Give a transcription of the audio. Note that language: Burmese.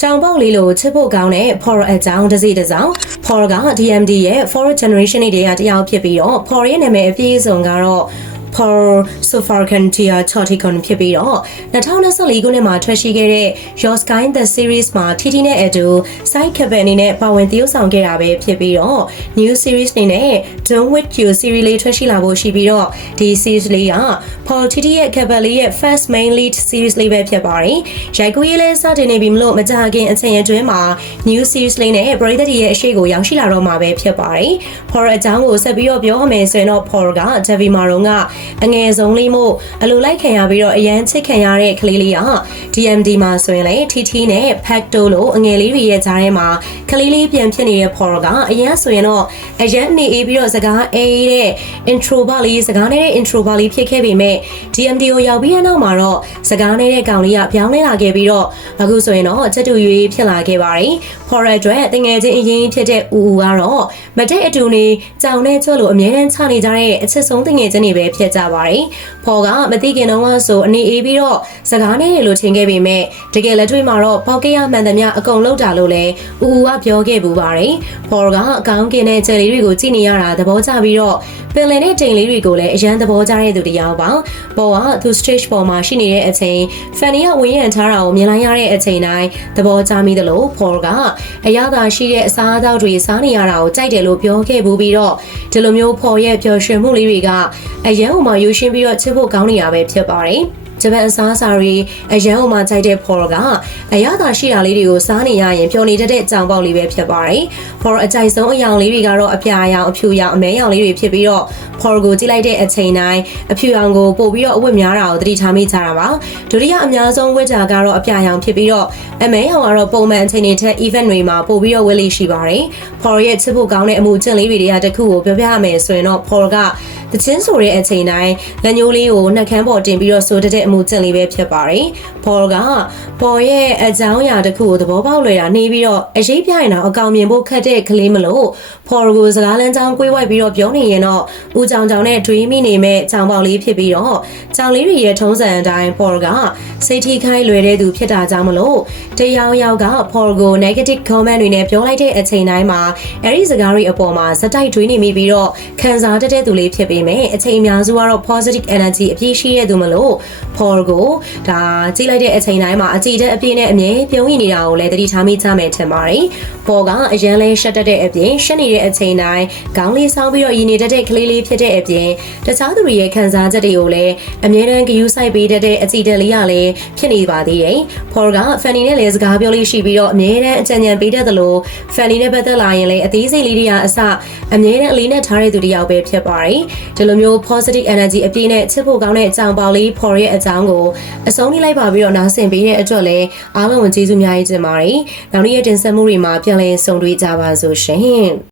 ကြောင်ပေါက်လေးလိုချစ်ဖို့ကောင်းတဲ့ Paul အကြောင်းတစ်စီတစ်စောင်း Paul က DMD ရဲ့ 4th generation တွေကတယောက်ဖြစ်ပြီးတော့ Paul ရဲ့နာမည်အပြည့်အစုံကတော့ Paul Sofarkantia Choticon ဖြစ်ပြီးတော့2024ခုနှစ်မှာထွက်ရှိခဲ့တဲ့ Your Sky the series မှာ TT နဲ့အတူ side cover အနေနဲ့ပါဝင်သရုပ်ဆောင်ခဲ့တာပဲဖြစ်ပြီးတော့ new series အနေနဲ့ Don't With You series လေးထွက်ရှိလာဖို့ရှိပြီးတော့ဒီ series လေးက Paul TT ရဲ့ cover လေးရဲ့ first main lead series လေးပဲဖြစ်ပါတယ်။ရိုက်ကူးရေးလဲစတင်နေပြီမလို့မကြခင်အချိန်အတွင်းမှာ new series လေးနဲ့ပရိသတ်ရဲ့အရှိကိုရောက်ရှိလာတော့မှာပဲဖြစ်ပါတယ်။ Paul အကြောင်းကိုဆက်ပြီးတော့ပြောမယ်ဆိုရင်တော့ Paul က Devi Maron ကအငယ်ဆုံးလေးမို့အလိုလိုက်ခံရပြီးတော့အရန်ချစ်ခံရတဲ့ကလေးလေးက DMD မှာဆိုရင်လေ TT နဲ့ Pacto လို့အငယ်လေးတွေရဲ့ကြားထဲမှာကလေးလေးပြန်ဖြစ်နေတဲ့ Paul ကအရန်ဆိုရင်တော့အရန်နေအေးပြီးတော့စကားအေးတဲ့ intro ပါလေးစကားနဲ့ intro ပါလေးဖြစ်ခဲ့ပေမဲ့ DMD ကိုရောက်ပြီးတဲ့နောက်မှာတော့စကားနဲ့ကောင်လေးကပြောင်းလဲလာခဲ့ပြီးတော့အခုဆိုရင်တော့ချက်တူရွေးဖြစ်လာခဲ့ပါတယ် Paul အတွက်တငယ်ချင်းအရင်ဖြစ်တဲ့ဦးဦးကတော့မတဲ့အတူနေကြောင်နဲ့ချွတ်လို့အမြဲတမ်းချနေကြတဲ့အချစ်ဆုံးတငယ်ချင်းတွေပဲဖြစ်ကြပါတယ်။ Paul ကမသိခင်တော့ဆိုအနေအေးပြီးတော့စကားနဲ့လို့ထင်ခဲ့ပေမဲ့တကယ်လက်တွေ့မှာတော့ပေါက်ကရမှန်သမျှအကုန်လောက်တာလို့လည်းဦးဦးကပြောခဲ့ပူပါတယ်။ Paul ကအကောင်းကင်တဲ့ချက်လေးတွေကိုကြည့်နေရတာသဘောကျပြီးတော့ပင်လယ်နဲ့တိမ်လေးတွေကိုလည်းအရန်သဘောကျတဲ့သူတစ်ယောက်ပါ။ Paul ကသူ stage ပေါ်မှာရှိနေတဲ့အချိန် Fanny ကဝင်းရံထားတာကိုမြင်လိုက်ရတဲ့အချိန်တိုင်းသဘောကျမိသလို Paul ကအရသာရှိတဲ့အစားအသောက်တွေစားနေရတာကိုကြိုက်တယ်လို့ပြောခဲ့ပူပြီးတော့ဒီလိုမျိုး Paul ရဲ့ပျော်ရွှင်မှုလေးတွေကအရန်ဟိုမှာယူရှင်းပြီးတော့ချစ်ဖို့ကောင်းနေတာပဲဖြစ်ပါတယ်။ဂျပန်အစားအစာတွေအရန်ဟိုမှာကြိုက်တဲ့ Paul ကအရသာရှိတာလေးတွေကိုစားနေရရင်ပျော်နေတတ်တဲ့ကြောင်ပေါက်လေးပဲဖြစ်ပါတယ်။ Paul အကြိုက်ဆုံးအယောင်လေးတွေကတော့အပြာရောင်အဖြူရောင်အမဲရောင်လေးတွေဖြစ်ပြီးတော့ Paul ကိုကြည့်လိုက်တဲ့အချိန်တိုင်းအဖြူရောင်ကိုပို့ပြီးတော့အဝတ်များတာကိုသတိထားမိကြတာပါ။ဒုတိယအများဆုံးဝတ်တာကတော့အပြာရောင်ဖြစ်ပြီးတော့အမဲရောင်ကတော့ပုံမှန်အချိန်တွေထက် event တွေမှာပို့ပြီးတော့ဝတ်လေးရှိပါတယ်။ Paul ရဲ့ချစ်ဖို့ကောင်းတဲ့အမှုကျင့်လေးတွေတခုကိုပြောပြရမယ်ဆိုရင်တော့ Paul ကတချင်းဆိုတဲ့အချိန်တိုင်းလက်ညှိုးလေးကိုနှက်ခမ်းပေါ်တင်ပြီးတော့ဆိုတဲ့အမှုကျင့်လေးပဲဖြစ်ပါတယ်။ Paul က Paul ရဲ့အကြောင်းအရာတစ်ခုကိုသဘောပေါက်လွယ်တာနေပြီးတော့အရေးပြရင်တော့အကောင်မြင်ဖို့ခက်တဲ့ကလေးမလို့ Paul ကိုစကားလမ်းကြောင်းကွေးဝိုက်ပြီးတော့ပြောနေရင်တော့ဦးကြောင်ကြောင်နဲ့တွေးမိနေမဲ့ကြောင်ပေါက်လေးဖြစ်ပြီးတော့ကြောင်လေးတွေရဲ့ထုံးစံအတိုင်း Paul ကစိတ်ထိခိုက်လွယ်တဲ့သူဖြစ်တာကြောင့်မလို့တယောက်ယောက်က Paul ကို negative comment တွေနဲ့ပြောလိုက်တဲ့အချိန်တိုင်းမှာအဲ့ဒီစကားတွေအပေါ်မှာဇက်တိုက်တွေးနေမိပြီးတော့ခံစားတတ်တဲ့သူလေးဖြစ်ပြီးအချိန်အများစုကတော့ positive energy အပြည့်ရှိတဲ့သူမလို့ Paul ကိုဒါကြည့်လိုက်တဲ့အချိန်တိုင်းမှာအကြည့်တဲ့အပြည့်နဲ့အမြဲပြုံးရနေတာကိုလည်းသတိထားမိကြမယ်ထင်ပါတယ်။ Paul ကအရန်လေးရှက်တတ်တဲ့အပြင်ရှက်နေတဲ့အချိန်တိုင်းခေါင်းလေးဆောင်းပြီးတော့ရည်နေတတ်တဲ့ကလေးလေးဖြစ်တဲ့အပြင်တခြားသူတွေရဲ့ခံစားချက်တွေကိုလည်းအမြဲတမ်းဂရုစိုက်ပေးတတ်တဲ့အကြည့်တက်လေးကလည်းဖြစ်နေပါသေးတယ်။ Paul က Fanny နဲ့လည်းစကားပြောလေးရှိပြီးတော့အမြဲတမ်းအကြံဉာဏ်ပေးတတ်သလို Fanny နဲ့ပတ်သက်လာရင်လည်းအသေးစိတ်လေးတွေကအစအမြဲတမ်းအလေးနဲ့ထားတဲ့သူတစ်ယောက်ပဲဖြစ်ပါတယ်။ဒီလိုမျိုး positive energy အပြည့်နဲ့ချစ်ဖို့ကောင်းတဲ့အကြောင်းပေါက်လေး Paul ရဲ့အကြောင်းကိုအဆုံးထိလိုက်ပါပြီးတော့နားဆင်ပေးတဲ့အတွက်လည်းအားလုံးကိုကျေးဇူးများကြီးတင်ပါတယ်။နောက်နေ့ရဲ့တင်ဆက်မှုတွေမှာပြန်လည်ဆုံတွေ့ကြပါစို့ရှင်။